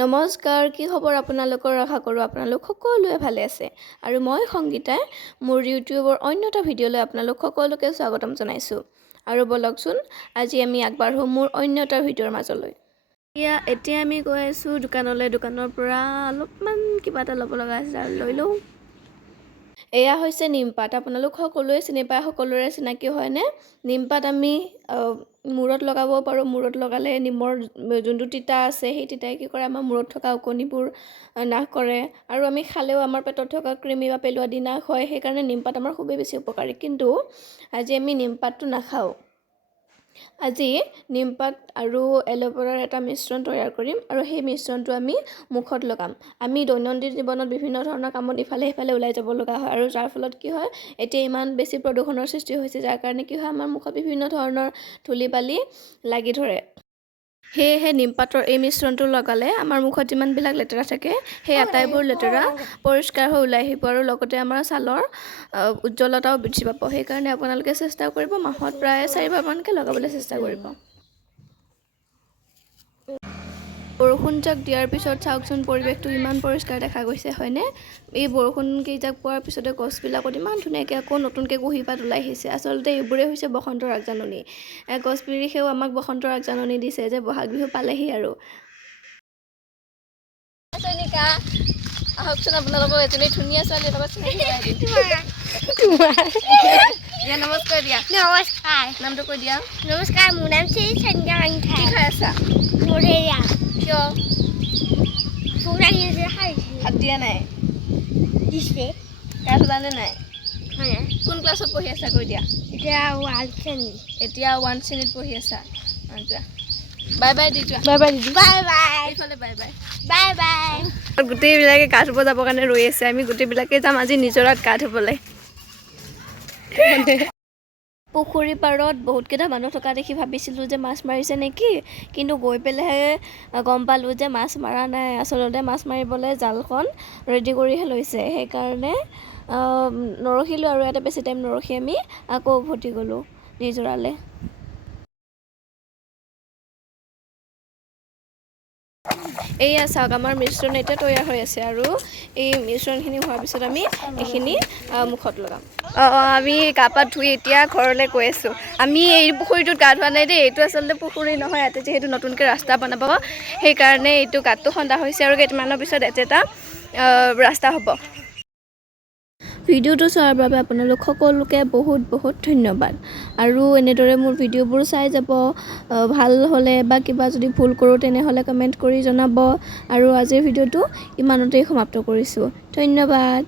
নমস্কাৰ, কি খবৰ আপোনালোকৰ? আশা কৰোঁ আপোনালোক সকলোৱে ভালে আছে। আৰু মই সংগীতাই মোৰ ইউটিউবৰ অন্য এটা ভিডিঅ'লৈ আপোনালোক সকলোকে স্বাগতম জনাইছোঁ। আৰু বলকচোন আজি আমি আগবাঢ়ো মোৰ অন্য এটা ভিডিঅ'ৰ মাজলৈ। এতিয়া আমি গৈ আছোঁ দোকানলৈ। দোকানৰ পৰা অলপমান কিবা এটা ল'ব লগা আছে আৰু লৈ লওঁ। এয়া হৈছে নিমপাত। আপোনালোক সকলোৱে চিনি পায়, সকলোৰে চিনাকি হয়নে? নিমপাত আমি মূৰত লগাব পাৰোঁ। মূৰত লগালে নিমৰ যোনটো তিতা আছে সেই তিতাই কি কৰে আমাৰ মূৰত থকা ওকণিবোৰ নাশ কৰে আৰু আমি খালেও আমাৰ পেটত থকা কৃমি বা পেলুৱা আদি নাশ হয়। সেইকাৰণে নিমপাত আমাৰ খুবেই বেছি উপকাৰী। কিন্তু আজি আমি নিমপাতটো নাখাওঁ। আজি নিমপাত আৰু এল'ভেৰাৰ এটা মিশ্ৰণ তৈয়াৰ কৰিম আৰু সেই মিশ্ৰণটো আমি মুখত লগাম। আমি দৈনন্দিন জীৱনত বিভিন্ন ধৰণৰ কামত ইফালে সিফালে ওলাই যাব লগা হয় আৰু যাৰ ফলত কি হয় এতিয়া ইমান বেছি প্ৰদূষণৰ সৃষ্টি হৈছে, যাৰ কাৰণে কি হয় আমাৰ মুখত বিভিন্ন ধৰণৰ ধূলি বালি লাগি ধৰে। সেয়েহে নিমপাতৰ এই মিশ্ৰণটো লগালে আমাৰ মুখত যিমানবিলাক লেতেৰা থাকে সেই আটাইবোৰ লেতেৰা পৰিষ্কাৰ হৈ ওলাই আহিব আৰু লগতে আমাৰ ছালৰ উজ্জ্বলতাও বৃদ্ধি পাব। সেইকাৰণে আপোনালোকে চেষ্টা কৰিব মাহত প্ৰায় 4বাৰমানকৈ লগাবলৈ চেষ্টা কৰিব। বৰষুণ জাক দিয়াৰ পিছত চাওকচোন পৰিৱেশটো ইমান পৰিষ্কাৰ দেখা গৈছে হয়নে? এই বৰষুণ কেইজাক পোৱাৰ পিছতে গছবিলাকত ইমান ধুনীয়াকৈ আকৌ নতুনকৈ কুঁহিপাত ওলাই আহিছে। আচলতে এইবোৰেই হৈছে বসন্তৰ আগজাননী। গছ বিৰিখেও আমাক বসন্তৰ আগজাননী দিছে যে বহাগ বিহু পালেহি আৰু। আহকচোন আপোনালোকৰ এজনী ধুনীয়া ছোৱালীৰ লগত নমস্কাৰ দিয়া। নমস্কাৰ। নামটো কৈ দিয়া। নমস্কাৰ, মোৰ নাম শ্ৰী সঞ্জয় ৰংঠাই। কি খাই আছা? মধুৰিআম। কিয়? ভোক লাগি আছে, খাইছোঁ। ভাত দিয়া নাই? দিছে। গা ধুলানে নাই? হয়। কোন ক্লাছত পঢ়ি আছা কৈ দিয়া? এতিয়া 1 শ্ৰেণী। এতিয়া 1 শ্ৰেণীত পঢ়ি আছা। যোৱা। বাই বাই দি যোৱা। বাই বাই দিদি। Bye bye. এইফালে বাই বাই। Bye bye. গোটেইবিলাকে গা ধুব যাবৰ কাৰণে ৰৈ আছে। আমি গোটেইবিলাকে যাম আজি নিজৰাত গা ধুবলৈ। পুখুৰী পাৰত বহুতকেইটা মানুহ থকা দেখি ভাবিছিলোঁ যে মাছ মাৰিছে নেকি, কিন্তু গৈ পেলাইহে গম পালোঁ যে মাছ মৰা নাই। আচলতে মাছ মাৰিবলৈ জালখন ৰেডি কৰিহে লৈছে। সেইকাৰণে নৰখিলোঁ আৰু ইয়াতে বেছি টাইম নৰখি আমি আকৌ উভতি গ'লোঁ নিজৰালৈ। এইয়া চাওক আমাৰ মিশ্ৰণ এতিয়া তৈয়াৰ হৈ আছে আৰু এই মিশ্ৰণখিনি হোৱাৰ পিছত আমি এইখিনি মুখত লগাম। আমি গা পা ধুই এতিয়া ঘৰলৈ গৈ আছোঁ। আমি এই পুখুৰীটোত গা ধোৱা নাই দেই, এইটো আচলতে পুখুৰী নহয়। ইয়াতে যিহেতু নতুনকৈ ৰাস্তা বনাব সেইকাৰণে এইটো গাঁতটো খন্দা হৈছে আৰু কেইটামানৰ পিছত এটা ৰাস্তা হ'ব। ভিডিঅ'টো চোৱাৰ বাবে আপোনালোক সকলোকে বহুত বহুত ধন্যবাদ। আৰু এনেদৰে মোৰ ভিডিঅ'বোৰ চাই যাব। ভাল হ'লে বা কিবা যদি ভুল কৰোঁ তেনেহ'লে কমেণ্ট কৰি জনাব। আৰু আজিৰ ভিডিঅ'টো ইমানতেই সমাপ্ত কৰিছোঁ। ধন্যবাদ।